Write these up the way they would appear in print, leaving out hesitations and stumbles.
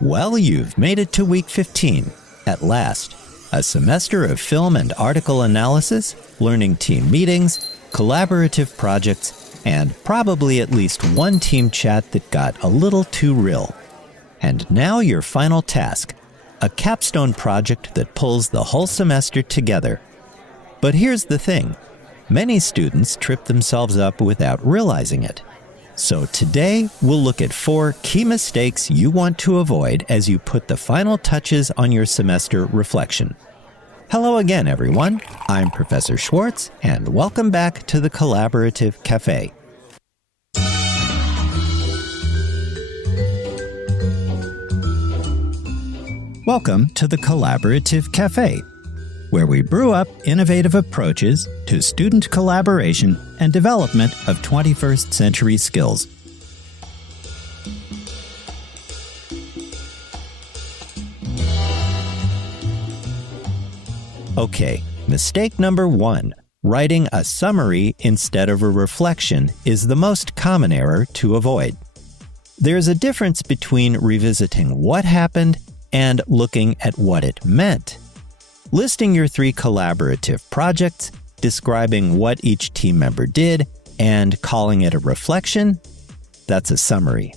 Well, you've made it to week 15, at last. A semester of film and article analysis, learning team meetings, collaborative projects, and probably at least one team chat that got a little too real. And now your final task, a capstone project that pulls the whole semester together. But here's the thing, many students trip themselves up without realizing it. So today, we'll look at 4 key mistakes you want to avoid as you put the final touches on your semester reflection. Hello again, everyone. I'm Professor Schwartz, and welcome back to the Collaborative Café. Welcome to the Collaborative Café, where we brew up innovative approaches to student collaboration and development of 21st century skills. Okay, mistake number 1. Writing a summary instead of a reflection is the most common error to avoid. There's a difference between revisiting what happened and looking at what it meant. Listing your 3 collaborative projects, describing what each team member did, and calling it a reflection, that's a summary.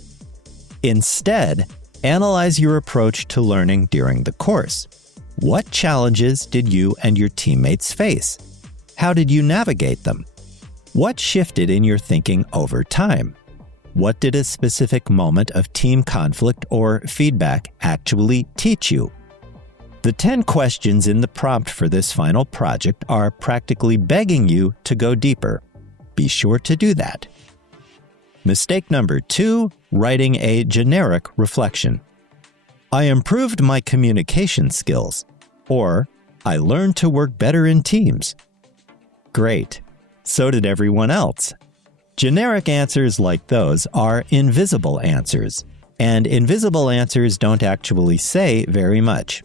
Instead, analyze your approach to learning during the course. What challenges did you and your teammates face? How did you navigate them? What shifted in your thinking over time? What did a specific moment of team conflict or feedback actually teach you? The 10 questions in the prompt for this final project are practically begging you to go deeper. Be sure to do that. Mistake number 2, writing a generic reflection. I improved my communication skills, or I learned to work better in teams. Great. So did everyone else. Generic answers like those are invisible answers, and invisible answers don't actually say very much.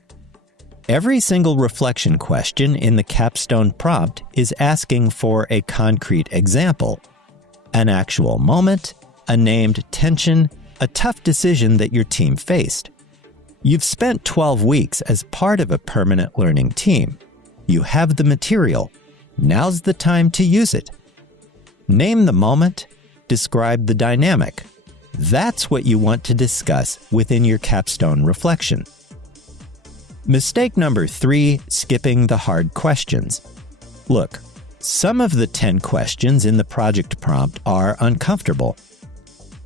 Every single reflection question in the capstone prompt is asking for a concrete example, an actual moment, a named tension, a tough decision that your team faced. You've spent 12 weeks as part of a permanent learning team. You have the material. Now's the time to use it. Name the moment, describe the dynamic. That's what you want to discuss within your capstone reflection. Mistake number 3, skipping the hard questions. Look, some of the 10 questions in the project prompt are uncomfortable.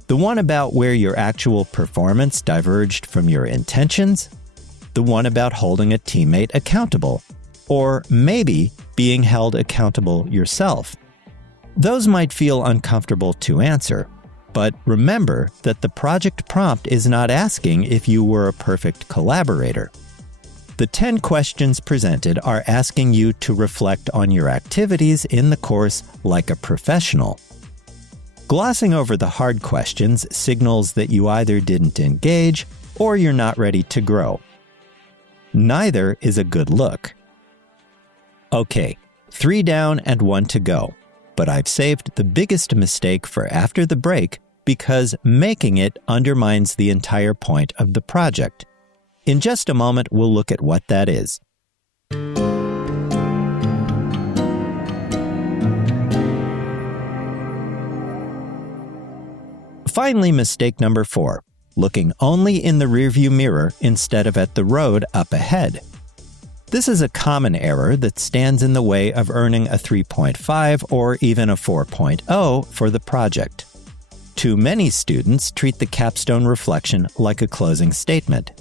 The one about where your actual performance diverged from your intentions, the one about holding a teammate accountable, or maybe being held accountable yourself. Those might feel uncomfortable to answer, but remember that the project prompt is not asking if you were a perfect collaborator. The 10 questions presented are asking you to reflect on your activities in the course like a professional. Glossing over the hard questions signals that you either didn't engage or you're not ready to grow. Neither is a good look. Okay, 3 down and 1 to go, but I've saved the biggest mistake for after the break because making it undermines the entire point of the project. In just a moment, we'll look at what that is. Finally, mistake number 4, looking only in the rearview mirror instead of at the road up ahead. This is a common error that stands in the way of earning a 3.5 or even a 4.0 for the project. Too many students treat the capstone reflection like a closing statement.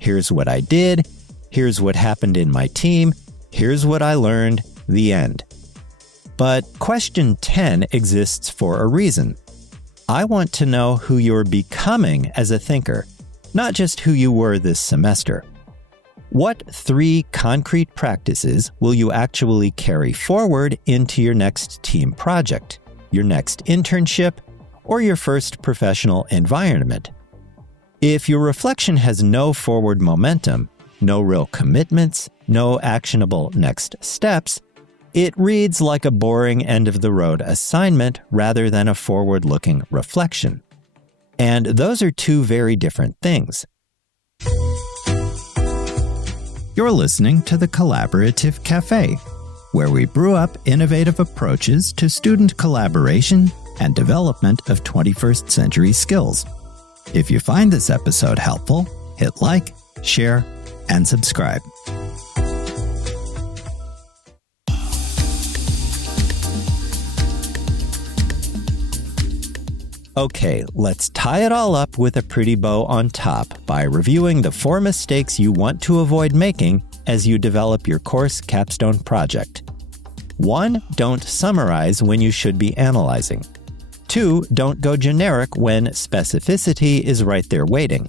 Here's what I did, here's what happened in my team, here's what I learned, the end. But question 10 exists for a reason. I want to know who you're becoming as a thinker, not just who you were this semester. What 3 concrete practices will you actually carry forward into your next team project, your next internship, or your first professional environment? If your reflection has no forward momentum, no real commitments, no actionable next steps, it reads like a boring end-of-the-road assignment rather than a forward-looking reflection. And those are 2 very different things. You're listening to the Collaborative Café, where we brew up innovative approaches to student collaboration and development of 21st century skills. If you find this episode helpful, hit like, share, and subscribe. Okay, let's tie it all up with a pretty bow on top by reviewing the 4 mistakes you want to avoid making as you develop your course capstone project. 1. Don't summarize when you should be analyzing. 2. Don't go generic when specificity is right there waiting.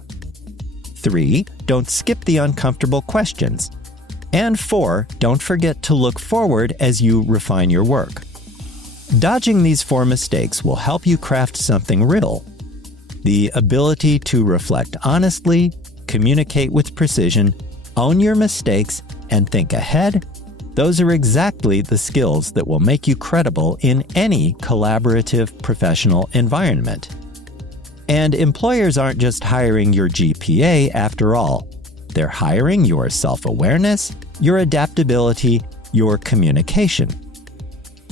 3. Don't skip the uncomfortable questions. And 4. Don't forget to look forward as you refine your work. Dodging these 4 mistakes will help you craft something real. The ability to reflect honestly, communicate with precision, own your mistakes, and think ahead, those are exactly the skills that will make you credible in any collaborative professional environment. And employers aren't just hiring your GPA after all. They're hiring your self-awareness, your adaptability, your communication.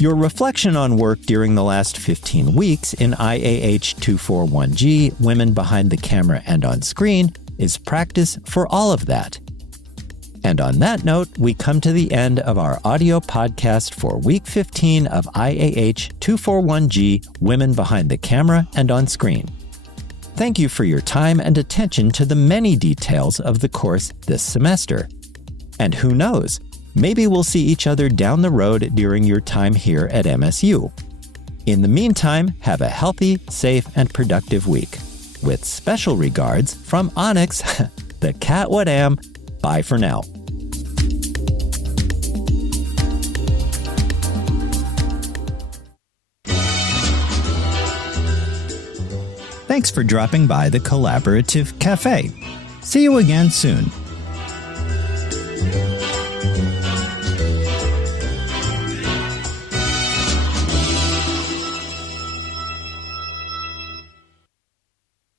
Your reflection on work during the last 15 weeks in IAH 241G, Women Behind the Camera and on Screen, is practice for all of that. And on that note, we come to the end of our audio podcast for week 15 of IAH 241G, Women Behind the Camera and on Screen. Thank you for your time and attention to the many details of the course this semester. And who knows, maybe we'll see each other down the road during your time here at MSU. In the meantime, have a healthy, safe, and productive week. With special regards from Onyx, the cat what am. Bye for now. Thanks for dropping by the Collaborative Café. See you again soon.